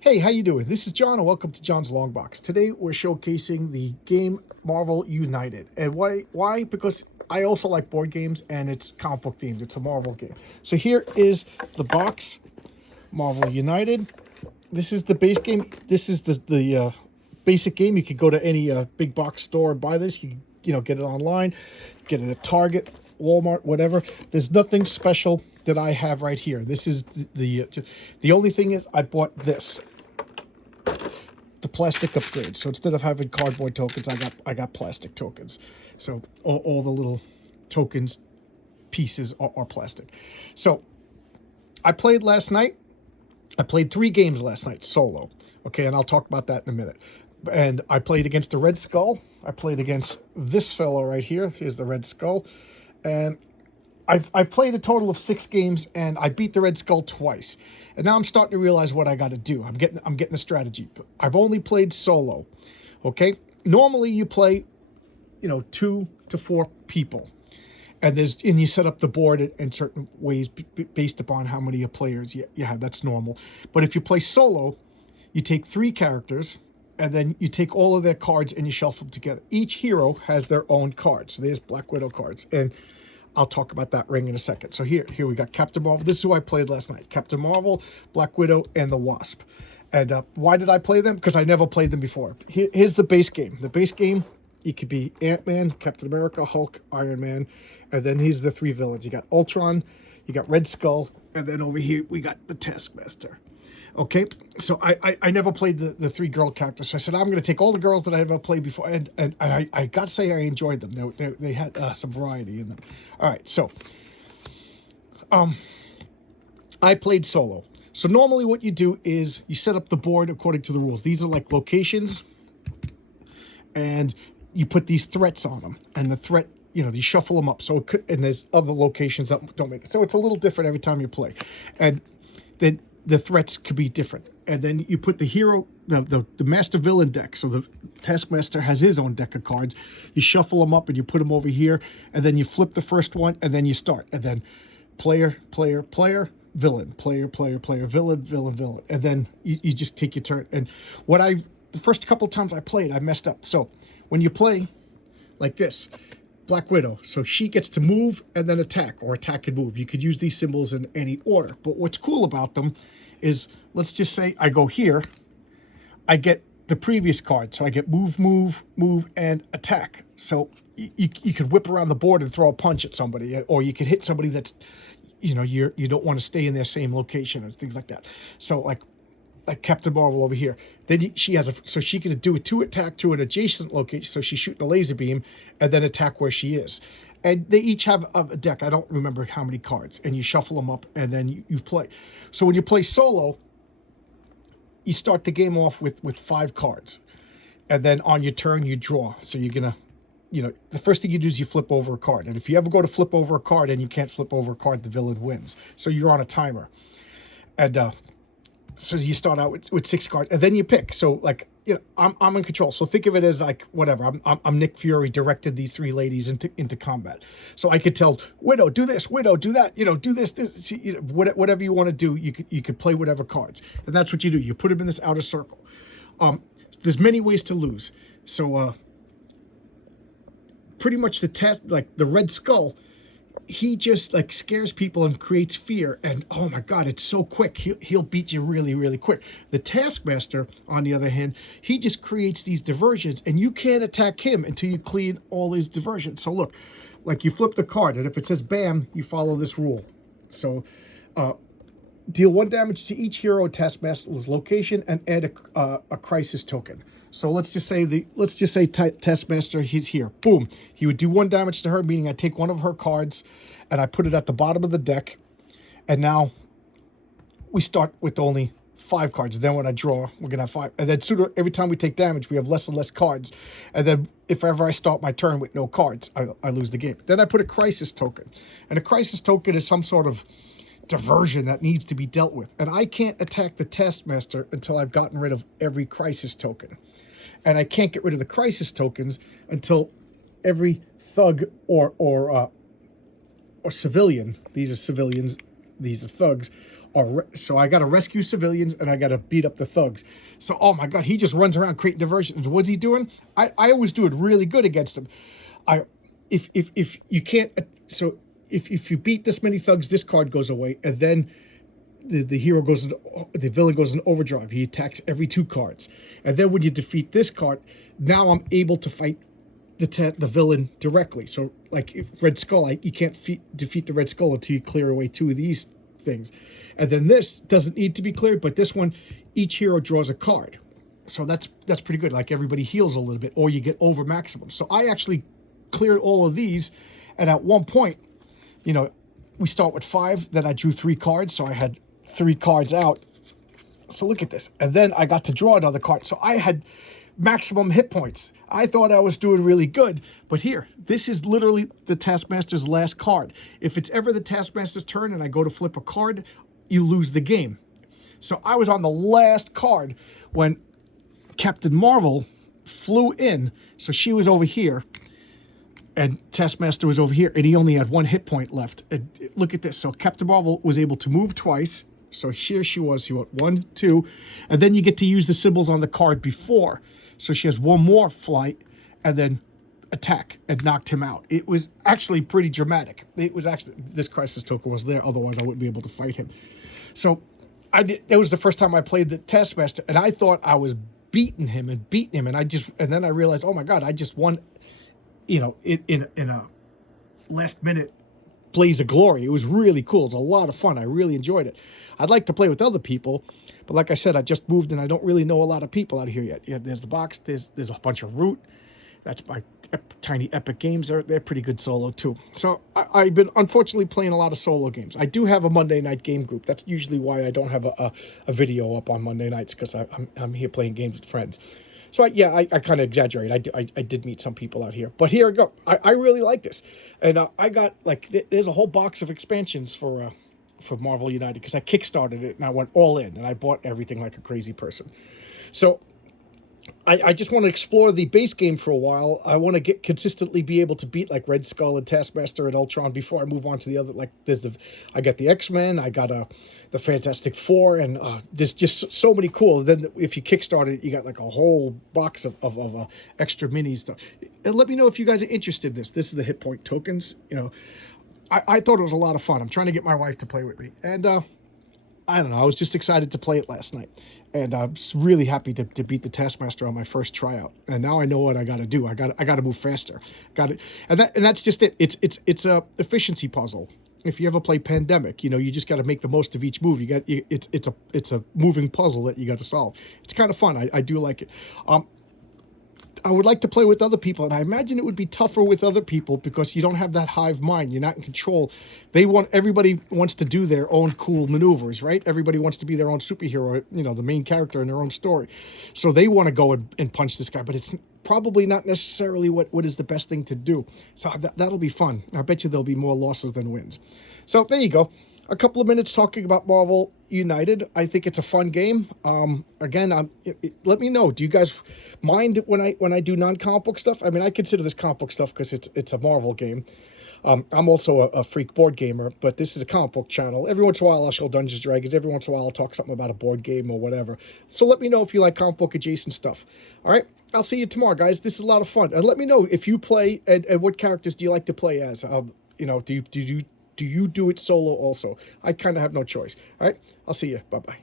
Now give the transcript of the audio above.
Hey, how you doing? This is John, and welcome to John's Long Box. Today we're showcasing the game Marvel United. And why? Because I also like board games, and it's comic book themed. It's a Marvel game. So here is the box, Marvel United. This is the base game. This is the basic game. You could go to any big box store and buy this. You get it online, get it at Target, Walmart, whatever. There's nothing special that I have right here. This is the only thing is I bought this, the plastic upgrade. So instead of having cardboard tokens, I got plastic tokens. So all the little tokens pieces are plastic. So I played last night. I played 3 games last night solo. Okay, and I'll talk about that in a minute. And I played against the Red Skull. I played against this fellow right here. Here's the Red Skull. And I've played a total of 6 games, and I beat the Red Skull twice. And now I'm starting to realize what I got to do. I'm getting the strategy. I've only played solo. Okay? Normally you play, 2 to 4 people. And you set up the board in certain ways based upon how many players you have. That's normal. But if you play solo, you take 3 characters, and then you take all of their cards and you shuffle them together. Each hero has their own cards. So there's Black Widow cards. And I'll talk about that ring in a second. So here we got Captain Marvel. This is who I played last night. Captain Marvel, Black Widow, and the Wasp. And why did I play them? Because I never played them before. Here's the base game. The base game, it could be Ant-Man, Captain America, Hulk, Iron Man. And then here's the 3 villains. You got Ultron, you got Red Skull, and then over here we got the Taskmaster. Okay, so I never played the 3 girl characters. So I said, I'm going to take all the girls that I ever played before. And I got to say I enjoyed them. They had some variety in them. All right, so I played solo. So normally what you do is you set up the board according to the rules. These are like locations. And you put these threats on them. And the threat, you shuffle them up. So and there's other locations that don't make it. So it's a little different every time you play. And then the threats could be different. And then you put the hero, the master villain deck. So the Taskmaster has his own deck of cards. You shuffle them up and you put them over here. And then you flip the first one and then you start. And then player, player, player, villain, player, player, player, villain, villain, villain. And then you just take your turn. And the first couple of times I played, I messed up. So when you play like this, Black Widow, so she gets to move and then attack, or attack and move. You could use these symbols in any order. But what's cool about them is, let's just say I go here, I get the previous card. So I get move, move, move, and attack. So you could whip around the board and throw a punch at somebody, or you could hit somebody that's, you don't want to stay in their same location, or things like that. So like Captain Marvel over here. Then she has so she can do a 2 attack to an adjacent location. So she's shooting a laser beam and then attack where she is. And they each have a deck. I don't remember how many cards. And you shuffle them up and then you play. So when you play solo, you start the game off with 5 cards. And then on your turn, you draw. So you're going to, the first thing you do is you flip over a card. And if you ever go to flip over a card and you can't flip over a card, the villain wins. So you're on a timer. And, so you start out with 6 cards, and then you pick. So like, I'm in control. So think of it as like, whatever. I'm Nick Fury, directed these 3 ladies into combat. So I could tell Widow, do this, Widow, do that. Do this. Whatever you want to do, you could play whatever cards, and that's what you do. You put them in this outer circle. There's many ways to lose. So pretty much the test, like the Red Skull, he just like scares people and creates fear, and oh my god, it's so quick. He'll beat you really, really quick. The Taskmaster, on the other hand, he just creates these diversions, and you can't attack him until you clean all his diversions. So look, like you flip the card, and if it says bam, you follow this rule. So deal 1 damage to each hero in Taskmaster's location and add a crisis token. So let's just say Taskmaster, he's here. Boom. He would do 1 damage to her, meaning I take one of her cards and I put it at the bottom of the deck. And now we start with only 5 cards. Then when I draw, we're gonna have 5. And then every time we take damage, we have less and less cards. And then if ever I start my turn with no cards, I lose the game. Then I put a crisis token. And a crisis token is some sort of diversion that needs to be dealt with. And I can't attack the Taskmaster until I've gotten rid of every crisis token. And I can't get rid of the crisis tokens until every thug or civilian, these are civilians, these are thugs, So I got to rescue civilians and I got to beat up the thugs. So, oh my God, he just runs around creating diversions. What's he doing? I always do it really good against him. If you can't, so if you beat this many thugs, this card goes away, and then the hero goes into, the villain goes in overdrive. He attacks every 2 cards, and then when you defeat this card, now I'm able to fight the villain directly. So like if Red Skull, you can't defeat the Red Skull until you clear away 2 of these things, and then this doesn't need to be cleared, but this one, each hero draws a card, so that's pretty good. Like everybody heals a little bit, or you get over maximum. So I actually cleared all of these, and at one point, you know, we start with 5, then I drew 3 cards, so I had 3 cards out. So look at this, and then I got to draw another card, so I had maximum hit points. I thought I was doing really good, but here, this is literally the Taskmaster's last card. If it's ever the Taskmaster's turn and I go to flip a card, you lose the game. So I was on the last card when Captain Marvel flew in, so she was over here, and Taskmaster was over here, and he only had 1 hit point left. And look at this. So Captain Marvel was able to move twice. So here she was. He went 1, 2, and then you get to use the symbols on the card before. So she has 1 more flight, and then attack, and knocked him out. It was actually pretty dramatic. It was actually, this crisis token was there, otherwise I wouldn't be able to fight him. So that was the first time I played the Taskmaster, and I thought I was beating him, and then I realized, oh my God, I just won, you know, in a last minute blaze of glory. It was really cool. It was a lot of fun. I really enjoyed it. I'd like to play with other people, but like I said, I just moved and I don't really know a lot of people out here yet. Yeah, there's the box. There's a bunch of Root. That's my tiny Epic Games. They're pretty good solo too. So I've been unfortunately playing a lot of solo games. I do have a Monday night game group. That's usually why I don't have a video up on Monday nights, because I'm here playing games with friends. So I kind of exaggerate. I did meet some people out here, but here I go. I really like this, and I got like there's a whole box of expansions for Marvel United, because I kickstarted it and I went all in and I bought everything like a crazy person. So I just want to explore the base game for a while. I want to consistently be able to beat like Red Skull and Taskmaster and Ultron before I move on to the other. Like I got the X-Men, I got the Fantastic Four, and there's just so many cool. Then if you kickstart it, you got like a whole box of extra mini stuff. And let me know if you guys are interested in this. This is the hit point tokens. You know, I thought it was a lot of fun. I'm trying to get my wife to play with me, and I don't know. I was just excited to play it last night, and I'm really happy to beat the Taskmaster on my first tryout. And now I know what I got to do. I got to move faster. Got it, and that's just it. It's a efficiency puzzle. If you ever play Pandemic, you know, you just got to make the most of each move. It's a moving puzzle that you got to solve. It's kind of fun. I do like it. I would like to play with other people, and I imagine it would be tougher with other people because you don't have that hive mind. You're not in control. Everybody wants to do their own cool maneuvers, right? Everybody wants to be their own superhero, you know, the main character in their own story. So they want to go and punch this guy, but it's probably not necessarily what is the best thing to do. So that'll be fun. I bet you there'll be more losses than wins. So there you go. A couple of minutes talking about Marvel United. I think it's a fun game. Again, let me know. Do you guys mind when I do non-comic book stuff? I mean, I consider this comic book stuff because it's a Marvel game. I'm also a freak board gamer, but this is a comic book channel. Every once in a while, I'll show Dungeons & Dragons. Every once in a while, I'll talk something about a board game or whatever. So let me know if you like comic book adjacent stuff. All right? I'll see you tomorrow, guys. This is a lot of fun. And let me know if you play, and what characters do you like to play as? You know, do you do it solo also? I kind of have no choice. All right, I'll see you. Bye-bye.